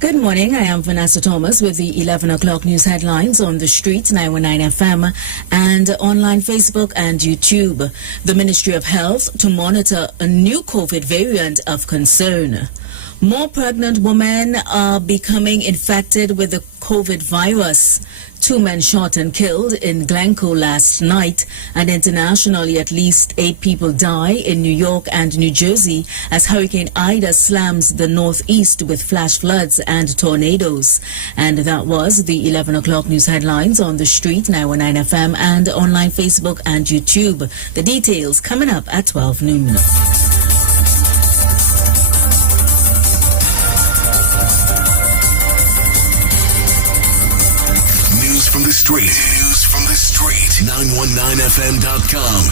Good morning, I am Vanessa Thomas with the 11 o'clock news headlines on the street, 919 FM, and online Facebook and YouTube. The Ministry of Health to monitor a new COVID variant of concern. More pregnant women are becoming infected with the COVID virus. 2 men shot and killed in Glencoe last night, and internationally at least 8 people die in New York and New Jersey as Hurricane Ida slams the northeast with flash floods and tornadoes. And that was the 11 o'clock news headlines on the street, 919 FM, and online Facebook and YouTube. The details coming up at 12 noon. From the street. News from the street. 919fm.com.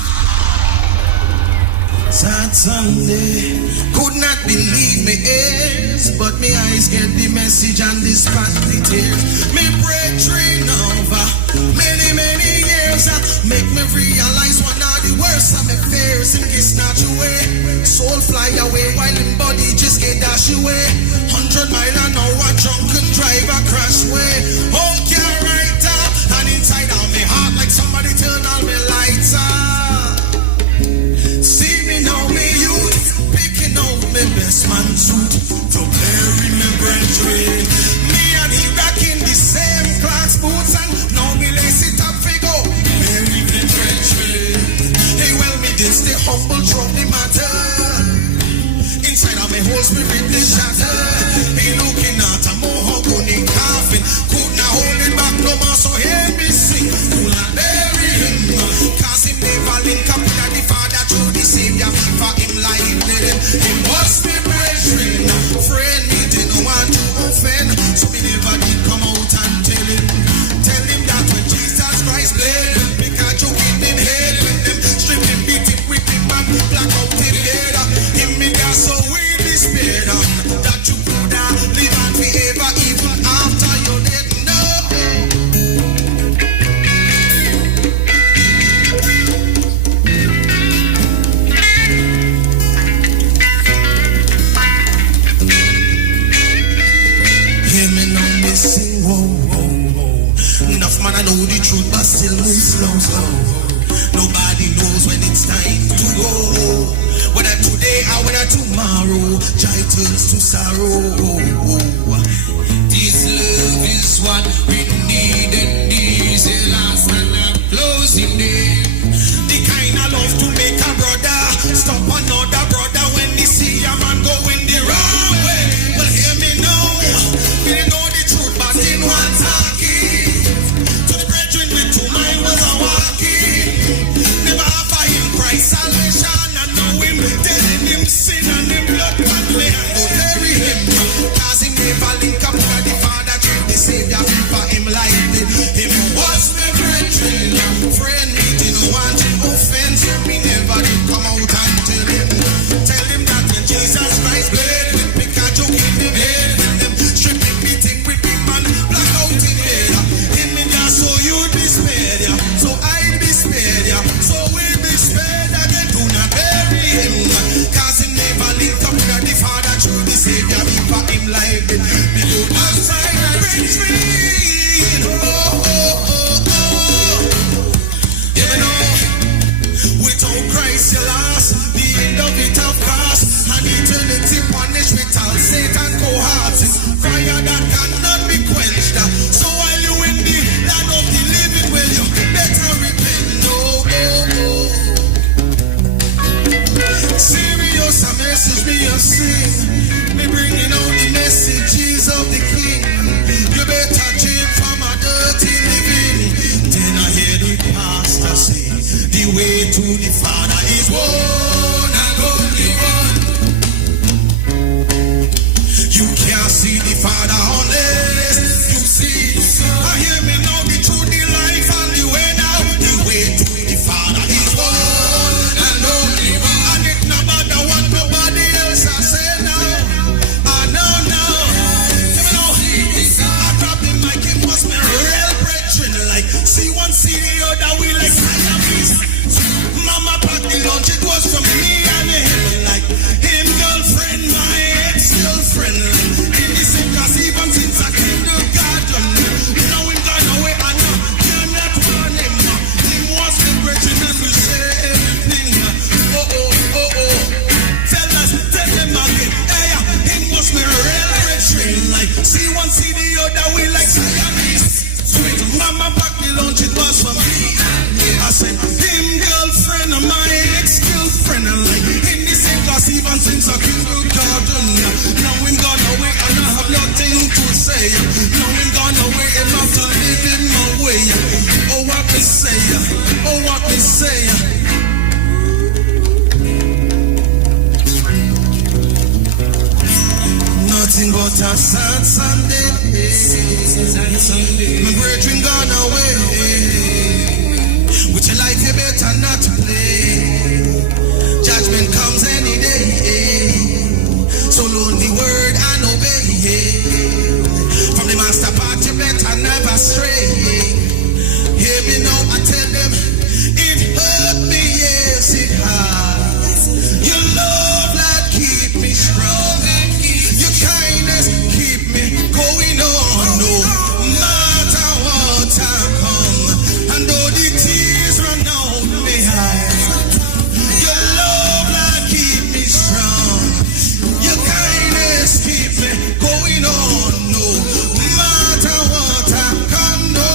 Sad Sunday, could not believe me ears, but me eyes get the message and despite the tears. Me breakthrough over many years, make me realize one of the worst of my fears. Him get snatch away, soul fly away while him body just get dash away. 100 mile an hour, drunken driver crash way. Oh, can't right up, and inside of me heart like somebody turn all me lights up. See me now, me youth, picking out my best man suit to bury me brethren. Me and he rocking the same class boots, and now me lace it up figure, bury me brethren. Hey, well, me this the humble drop the matter. Inside of me whole spirit the shatter. He looking at a mahogany coffin, could not hold it back no more, so hear me sing. Could not bury him, cause him never link up with the Father through the Savior. For him life did he must be brethren. Friend me didn't want to offend, so me never did come out and tell him that when Jesus Christ bled, because you hit him head with them, strip him, beat him, whip him, and black out him dead. Him me there so we despair that you could live on forever even after you're dead. No. Hear me now, me sing, whoa, whoa, whoa. Enough man I know the truth, but still move slow. Nobody knows when it's time to go. Whether today or whether tomorrow, joy turns to sorrow. This love is what we need, and this is last and I'm closing day. The kind of love to make a brother stop another brother when they see a man going the wrong way. Well, hear me now, we know the truth, but in one talking. To the brethren with 2 minds was a walking. Never offer him Christ salvation, and know him telling him sin and him blood one way and go bury him. Cause him never link up with the Father through the Savior. For him like it, him was the brethren. Friend me didn't want to offend, so me never did come out and tell him that when Jesus Christ bled with Pikachu in him head with them, strip him, beat him, whip him, and black out him head. Him in there so you'd be spared, yeah. So I'd be spared, yeah. So we'll be spared again. Do not bury him, cause he never linked up with the Father through the Savior. For him like it, me go outside and break free. You know, without Christ you lost, the end of it of course, and eternity punished without Satan cohorts. Fire that cannot be quenched. So while you in the land of the living, well you better repent. Serious a message me a sing, me bringing out the messages of the King. You better change from a dirty living. Then I hear the pastor say, the way to the Father is one and only one. You can't see the Father unless you see. I hear me now, the truth, the life, and the way now. The way to the Father is one and only one. And it no matter what nobody else has said now. I know now. You know, I drop the mic, it must be real brethren. Like, see one, see the other, we like Siamese. Mama packed the lunch, it was one see the other way like Siamese. Sweet mama pack the lunch, it was for me. I said, him girlfriend and my ex-girlfriend, and like in the same class, even since I came to garden. Now him gone away and I have nothing to say. Now him gone away and I have to live in my way. Oh, what me say? Oh, what me say? Nothing but a sad Sunday. My brethren gone away. With your life you better not play. Judgment comes any day. So learn the word and obey. From the master part you better never stray. Hear me now, I tell them, it hurt me, yes it has. Your love, Lord, keep me strong. Your kindness keep me going on. No matter what time come, and though the tears run down me eyes, your love, Lord, keep me strong. Your kindness keep me going on. No matter what time come, no.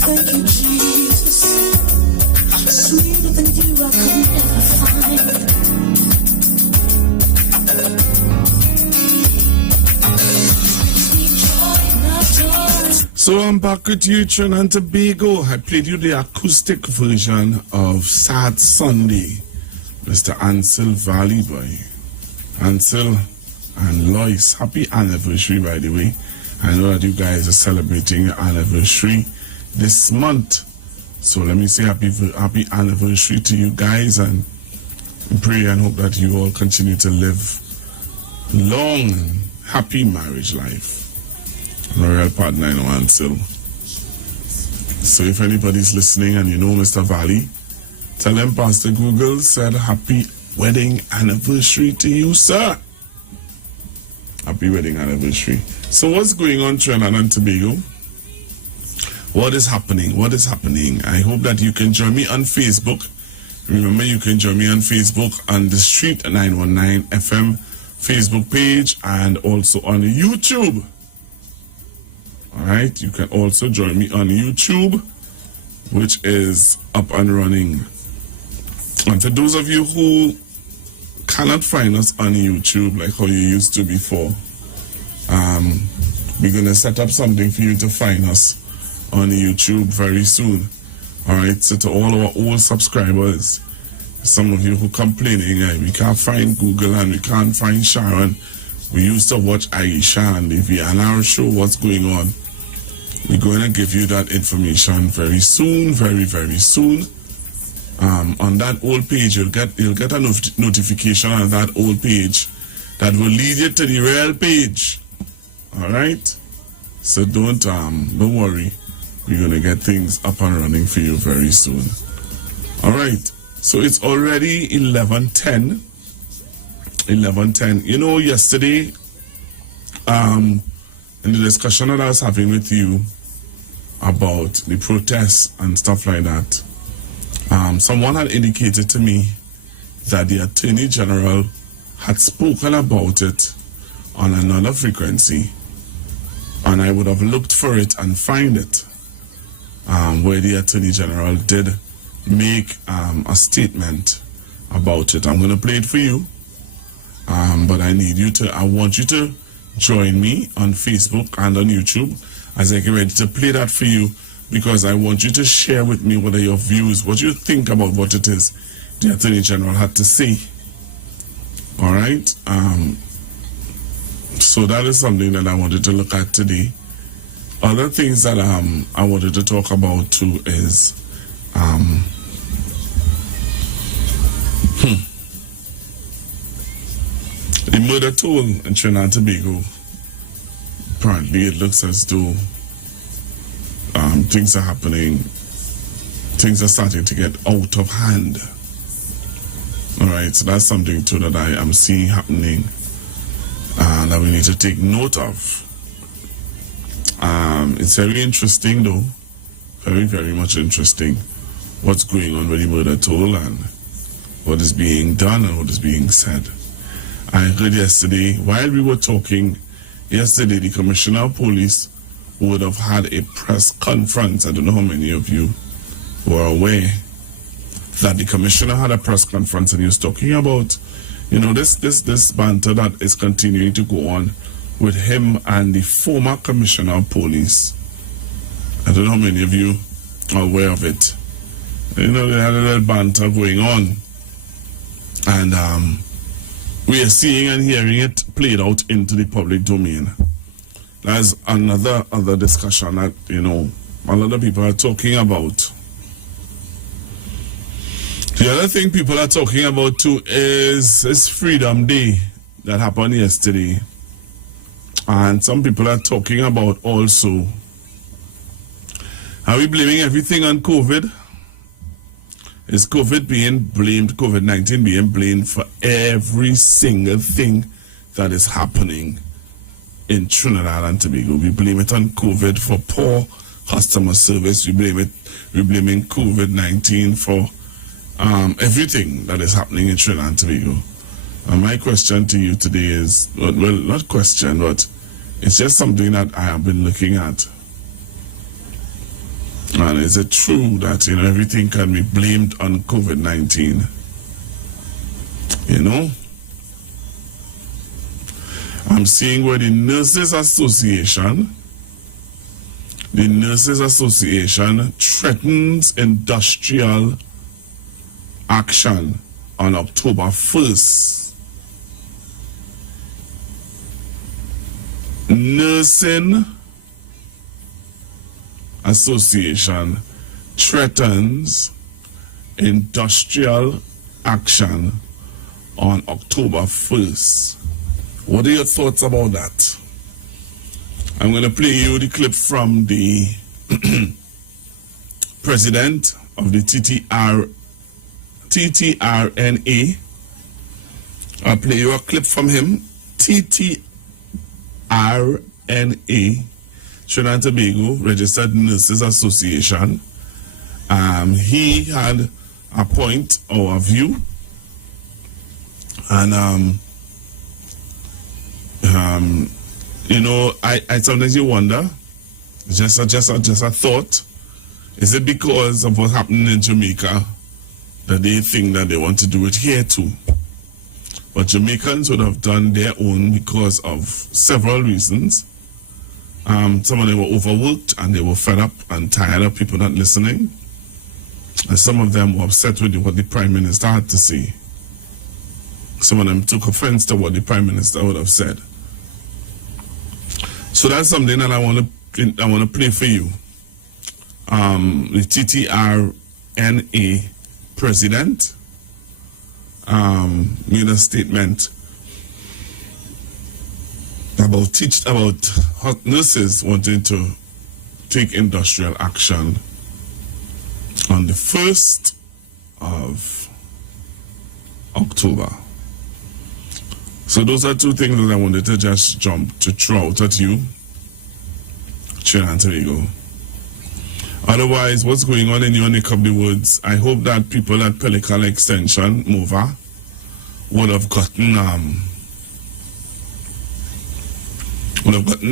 Thank you, Jesus. Sweeter than you I could never find. So I'm back with you, Trinidad and Tobago. I played you the acoustic version of Sad Sunday, Mr. Ansel Valley Boy. Ansel and Lois, happy anniversary, by the way. I know that you guys are celebrating your anniversary this month. So let me say happy anniversary to you guys, and pray and hope that you all continue to live long and happy marriage life. Royal partner, I know, Ansel. So if anybody's listening and you know Mr. Valley, tell them Pastor Google said happy wedding anniversary to you, sir. Happy wedding anniversary. So what's going on, Trinidad and Tobago? What is happening? What is happening? I hope that you can join me on Facebook. Remember, you can join me on Facebook on the Street 919 FM Facebook page, and also on YouTube. Alright, you can also join me on YouTube, which is up and running. And for those of you who cannot find us on YouTube like how you used to before, we're going to set up something for you to find us on YouTube very soon. Alright, so to all our old subscribers, some of you who complaining, we can't find Google and we can't find Sharon. We used to watch Aisha and the VNR show. What's going on? We're going to give you that information very soon, very, very soon. On that old page, you'll get a notification on that old page that will lead you to the real page. All right. So don't worry. We're going to get things up and running for you very soon. All right. So it's already 11:10. 11:10. You know, yesterday, in the discussion that I was having with you about the protests and stuff like that, someone had indicated to me that the Attorney General had spoken about it on another frequency, and I would have looked for it and find it, where the Attorney General did make a statement about it. I'm going to play it for you, but I want you to join me on Facebook and on YouTube as I get ready to play that for you, because I want you to share with me what are your views, what you think about what it is the Attorney General had to say. All right. So that is something that I wanted to look at today. Other things that I wanted to talk about too is the murder toll in Trinidad and Tobago. Apparently, it looks as though things are happening. Things are starting to get out of hand. All right, so that's something too that I am seeing happening that we need to take note of. It's very interesting, though. Very, very much interesting what's going on with the murder toll and what is being done and what is being said. I heard yesterday, while we were talking yesterday, the Commissioner of Police would have had a press conference. I don't know how many of you were aware that the Commissioner had a press conference and he was talking about, this banter that is continuing to go on with him and the former Commissioner of Police. I don't know how many of you are aware of it. They had a little banter going on. And we are seeing and hearing it played out into the public domain. There's other discussion that, a lot of people are talking about. The other thing people are talking about too is Freedom Day that happened yesterday. And some people are talking about also, are we blaming everything on COVID? Is COVID being blamed, COVID-19 being blamed for every single thing that is happening in Trinidad and Tobago? We blame it on COVID for poor customer service. We blaming COVID-19 for everything that is happening in Trinidad and Tobago. And my question to you today is, well, not question, but it's just something that I have been looking at. And is it true that, everything can be blamed on COVID-19? I'm seeing where the Nurses Association threatens industrial action on October 1st. Nursing Association threatens industrial action on October 1st. What are your thoughts about that? I'm going to play you the clip from the president of the TTRNA. I'll play you a clip from him. TTRNA, Trinidad and Tobago Registered Nurses Association. He had a point or a view, and I sometimes you wonder, just a thought, is it because of what's happening in Jamaica that they think that they want to do it here too? But Jamaicans would have done their own because of several reasons. Some of them were overworked and they were fed up and tired of people not listening. And some of them were upset with what the Prime Minister had to say. Some of them took offense to what the Prime Minister would have said. So that's something that I want to play for you. The TTRNA president made a statement about nurses wanting to take industrial action on the 1st of October. So those are two things that I wanted to just jump to throw out at you, Trinidad and Tobago. Otherwise, what's going on in your neck of the woods? I hope that people at Pelican Extension, MOVA, would have gotten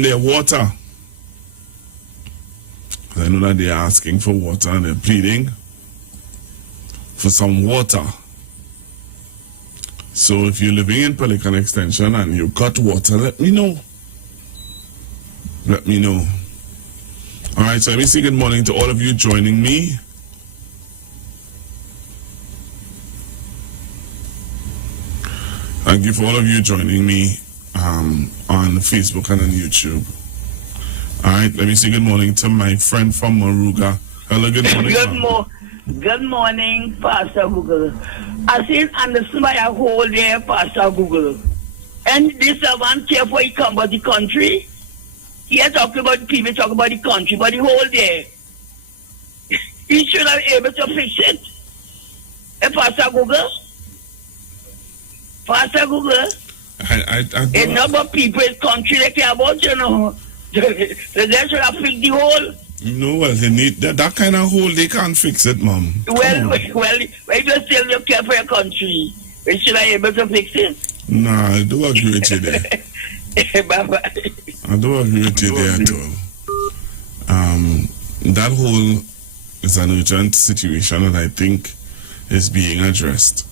their water. I know that they are asking for water and they're pleading for some water. So if you're living in Pelican Extension and you got water, let me know. Let me know. All right, so let me say good morning to all of you joining me. Thank you for all of you joining me on Facebook and on YouTube. All right, let me say good morning to my friend from Moruga. Hello, good morning. Good morning, Pastor Google. I said, understand my whole day, Pastor Google. And this man care for he come about the country. He had talked about people talk about the country, but the whole day. He should have been able to fix it. And Pastor Google. A number of people in the country they care about, you know. They should have fixed the hole. No, well, they need that kind of hole. They can't fix it, Mom. Well, when you still you care for your country, we should have able to fix it. Nah, I do agree with you there. Bye-bye. I do agree with you there at all. That hole is an urgent situation that I think is being addressed.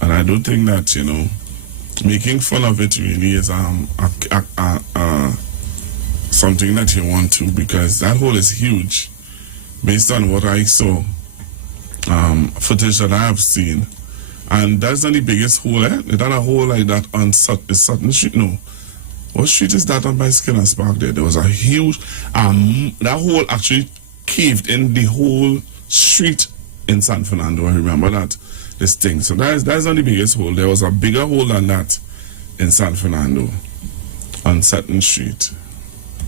And I don't think that, you know, making fun of it really is something that you want to, because that hole is huge. Based on what I saw, footage that I have seen, and that's not the biggest hole. It's not a hole like that on Sutton Street. No, what street is that on by Skinner's Park? There was a huge that hole actually caved in the whole street in San Fernando. I remember that this thing. So that's not the biggest hole. There was a bigger hole than that in San Fernando on Sutton Street.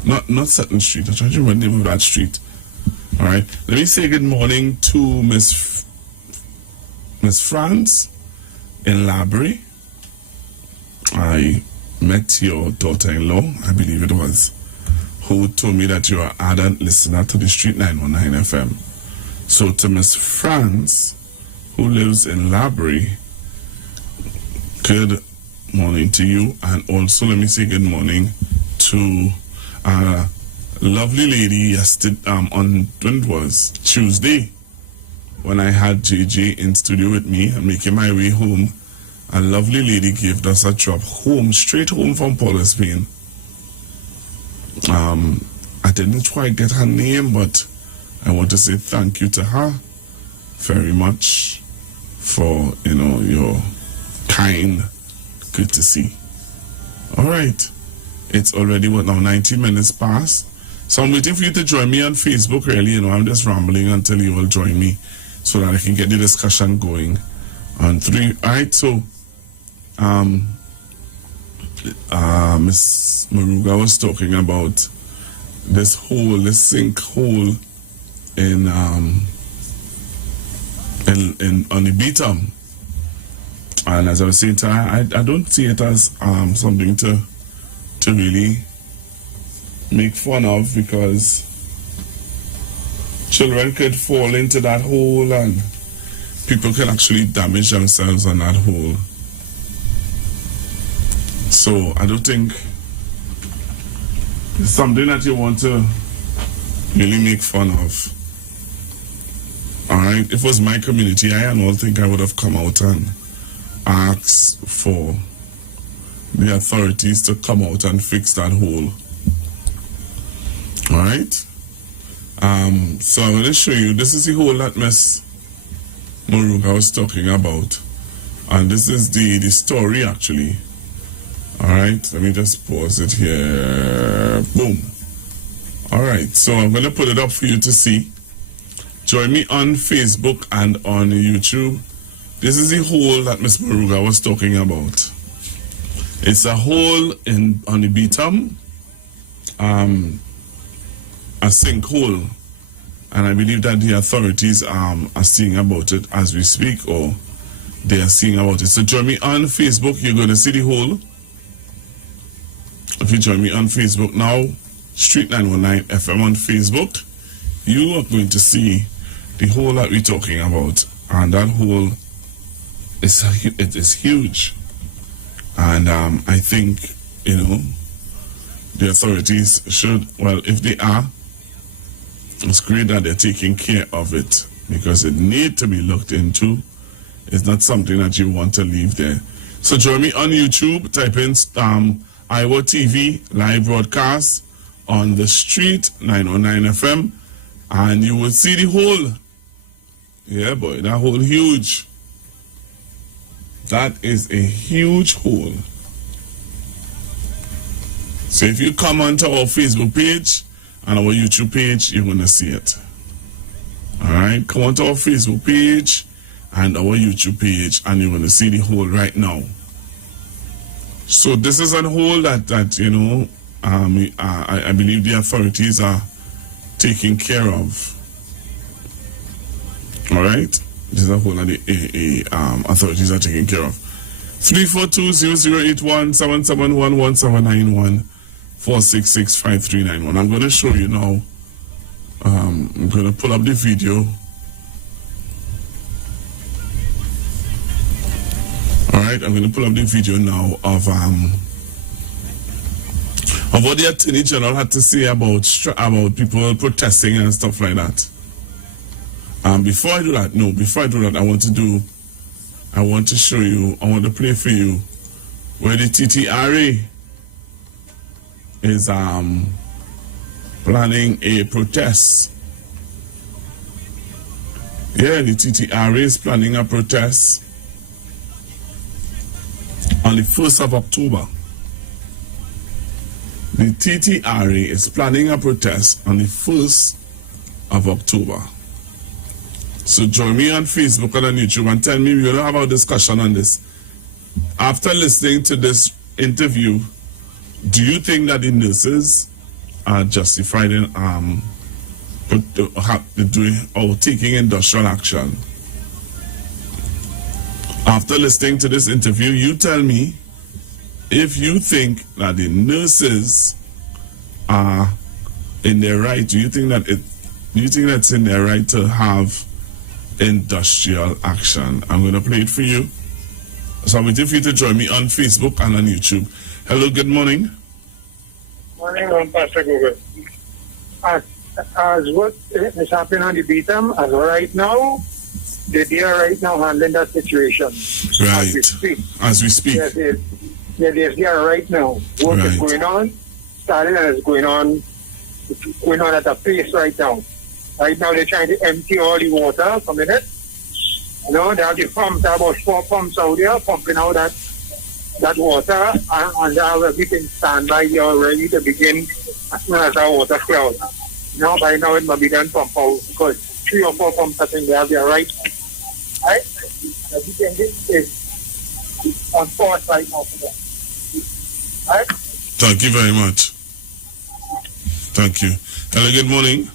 Not Sutton Street. I'm trying to remember the name of that street. All right. Let me say good morning to Miss France in Labrie. I met your daughter-in-law, I believe it was, who told me that you are ardent listener to the Street 919 FM. So to Miss France, who lives in Labrie, good morning to you. And also let me say good morning to a lovely lady yesterday, on when it was Tuesday, when I had JJ in studio with me and making my way home. A lovely lady gave us a drop home, straight home from Port Spain. I didn't quite get her name, but I want to say thank you to her very much for, you know, your kind courtesy. All right. It's already, 19 minutes past. So I'm waiting for you to join me on Facebook, really. You know, I'm just rambling until you will join me so that I can get the discussion going on 3. All right, so Miss Maruga was talking about this sinkhole in on the Beatum. And as I was saying to her, I don't see it as something to really make fun of, because children could fall into that hole and people can actually damage themselves on that hole. So I don't think it's something that you want to really make fun of. Alright, if it was my community, I don't think I would have come out and asked for the authorities to come out and fix that hole. Alright? So I'm going to show you, this is the hole that Miss Maruga was talking about. And this is the story actually. Alright, let me just pause it here. Boom. Alright, so I'm going to put it up for you to see. Join me on Facebook and on YouTube. This is the hole that Miss Maruga was talking about. It's a hole on the Beatum, a sinkhole, and I believe that the authorities are seeing about it as we speak, or they are seeing about it. So join me on Facebook. You're going to see the hole. If you join me on Facebook now, Street 919 FM on Facebook, you are going to see the hole that we're talking about, and that hole is huge. And I think, you know, the authorities should, well, if they are, it's great that they're taking care of it, because it needs to be looked into. It's not something that you want to leave there. So join me on YouTube, type in Iwer TV live broadcast on the Street 919 FM, and you will see the hole. Yeah, boy, that hole huge. That is a huge hole. So if you come onto our Facebook page and our YouTube page, you're going to see it. Alright, come onto our Facebook page and our YouTube page, and you're going to see the hole right now. So this is on hold that you know, I believe the authorities are taking care of. All right, this is a hold that the authorities are taking care of. 342-0081 771 466-5391. I'm going to show you now. I'm going to pull up the video. All right, I'm going to pull up the video now of what the Attorney General had to say about people protesting and stuff like that. Before I do that, I want to show you, I want to play for you where the TTRA is planning a protest. Yeah, the TTRA is planning a protest on the 1st of October. The TTRA is planning a protest on the 1st of October. So join me on Facebook and on YouTube and tell me, we're going to have a discussion on this. After listening to this interview, do you think that the nurses are justified in doing or taking industrial action? After listening to this interview, you tell me if you think that the nurses are in their right. Do you think that it's in their right to have industrial action? I'm going to play it for you. So I'm waiting for you to join me on Facebook and on YouTube. Hello, good morning. Morning, Pastor Google. As what is happening on the beatum, and right now, they are right now handling that situation. Right. As we speak. Yes, they are right now. Work is going on, starting and it's going on at a pace right now. Right now, they're trying to empty all the water from in it. You know, they have the pumps, there are about 4 pumps out there pumping out that water, and they have everything standby here ready to begin as soon as our water flows. You know, by now it must be done pump out because 3 or 4 pumps I think they have there right now. Right? Everything is on force right now for them. Right? Thank you very much. Thank you. Hello, good morning.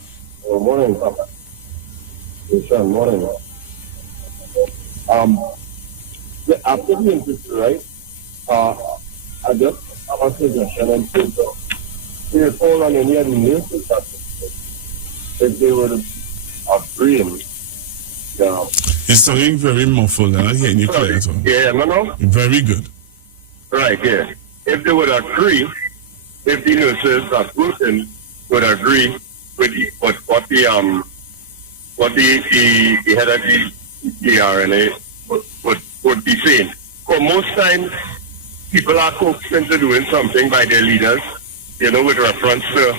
Good morning, Papa. Good morning. After the interview, right? I just have a suggestion and say, we would call on any of the nurses if they would agree. It's sounding very muffled. I'm not hearing you clear at all. Yeah, no. Very good. Right, yeah. If they would agree, if the nurses that working would agree with what the head of the RNA would be saying. Because most times people are coaxed into doing something by their leaders, you know, with reference to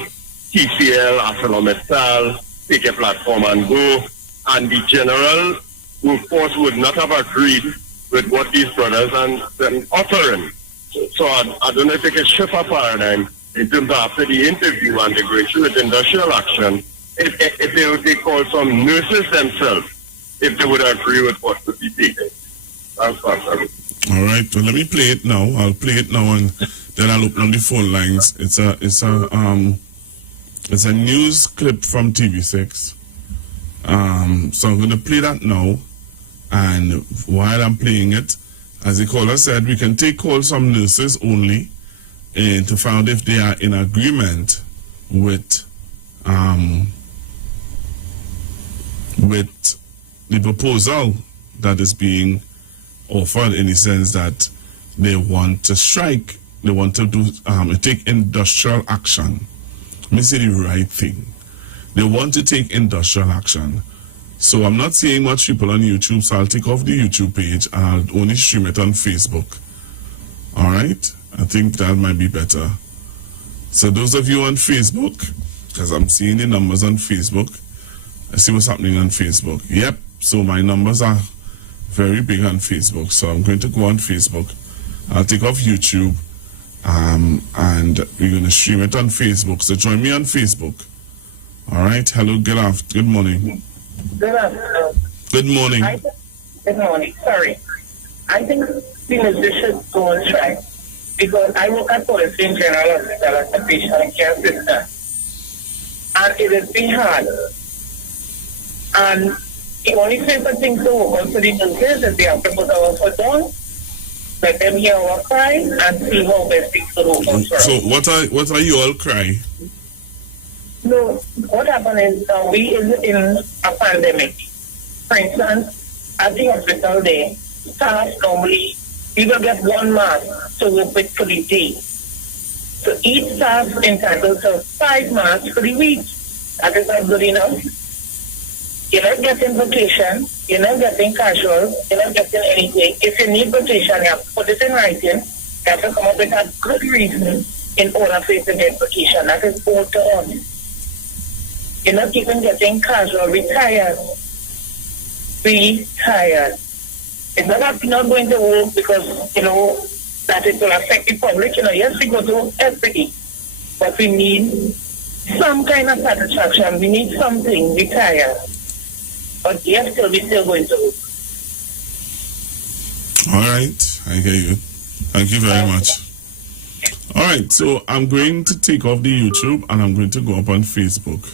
TCL, ArcelorMittal, take a platform and go, and the general workforce would not have agreed with what these brothers and them uttering. So I don't know if they can shift a paradigm in terms of after the interview and the going through with industrial action, if they call some nurses themselves, if they would agree with what would be taken. Thanks, Pastor. All right, well, let me play it now. I'll play it now and then I'll open up the phone lines. It's a news clip from TV6. So I'm going to play that now, and while I'm playing it, as the caller said, we can take calls from nurses only and to find if they are in agreement with the proposal that is being offered, in the sense that they want to strike, they want to do take industrial action. Let me say the right thing. They want to take industrial action. So I'm not seeing much people on YouTube, so I'll take off the YouTube page and I'll only stream it on Facebook. All right? I think that might be better. So those of you on Facebook, because I'm seeing the numbers on Facebook, I see what's happening on Facebook. Yep, so my numbers are very big on Facebook. So I'm going to go on Facebook. I'll take off YouTube, and we're going to stream it on Facebook. So join me on Facebook. All right. Hello. Good morning. Good afternoon. Good morning. Good morning. Sorry. I think the musicians go on strike because I work at Policy in General Hospital as a patient care assistant. And it has been hard. And the only favorite thing to work on for the nurses is they have to put our foot down, let them hear our cry, and see how best things to work on. So what are you all crying? No, what happened is we is in a pandemic. For instance, at the hospital there, staff normally, you will get one mask to work with for the day. So each staff entitled to 5 masks for the week. That is not good enough. You're not getting vacation, you're not getting casual, you're not getting anything. If you need vacation, you have to put it in writing. You have to come up with a good reason in order for you to get vacation. That is all to us. You're not even getting casual, retired. It's not going to work because, that it will affect the public. Yes, we go to everybody, but we need some kind of satisfaction. We need something, retire. But yes, we're still going to work. All right, I hear you. Thank you very much. All right, so I'm going to take off the YouTube and I'm going to go up on Facebook.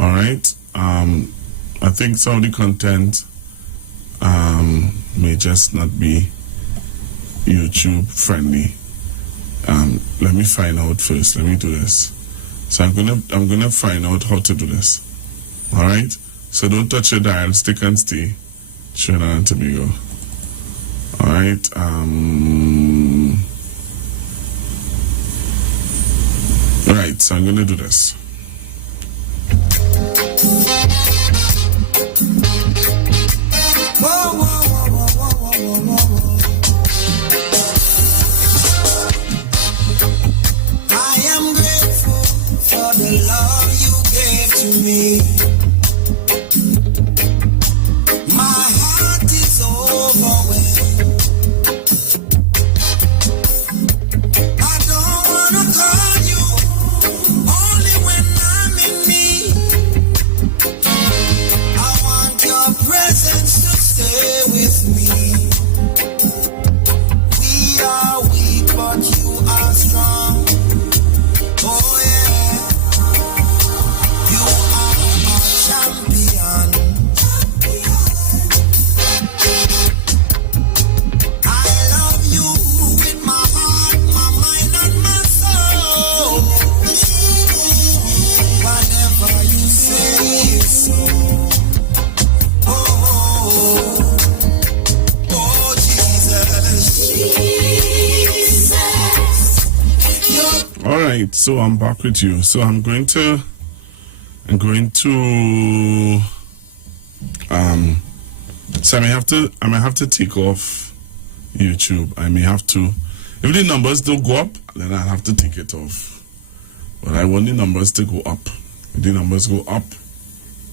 All right. I think some of the content may just not be YouTube friendly. Let me find out first. Let me do this. So I'm gonna find out how to do this. All right. So don't touch your dial. Stick and stay. Trinidad and Tobago. All right. Right. So I'm gonna do this. I am grateful for the love you gave to me. My heart is overwhelmed. I don't wanna call you only when I'm in need. I want your presence to stay with me. We are weak, but you are strong. Oh yeah, you are a champion. I love you with my heart, my mind, and my soul. Whatever you say is so. Oh, Jesus. All right, so I'm back with you. So I'm going to so I may have to take off YouTube. I may have to, if the numbers don't go up, then I'll have to take it off. But I want the numbers to go up. If the numbers go up,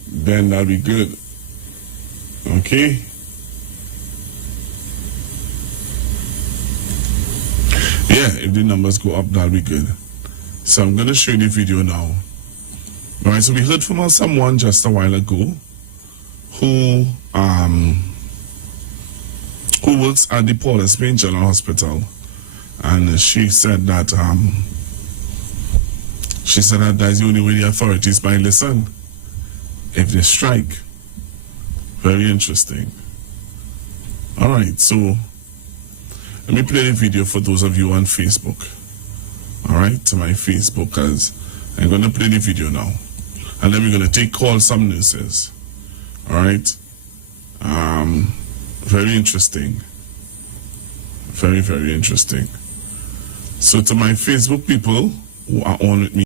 then that'll be good. Okay. Yeah, if the numbers go up, that'll be good. So I'm going to show you the video now. All right, so we heard from someone just a while ago who works at the Paul Spain General Hospital, and she said that that's the only way the authorities might listen if they strike. Very interesting. All right, so let me play the video for those of you on Facebook. All right, to my Facebook, because I'm going to play the video now. And then we're going to take calls, some nurses. All right. Very interesting. Very, very interesting. So to my Facebook people who are on with me,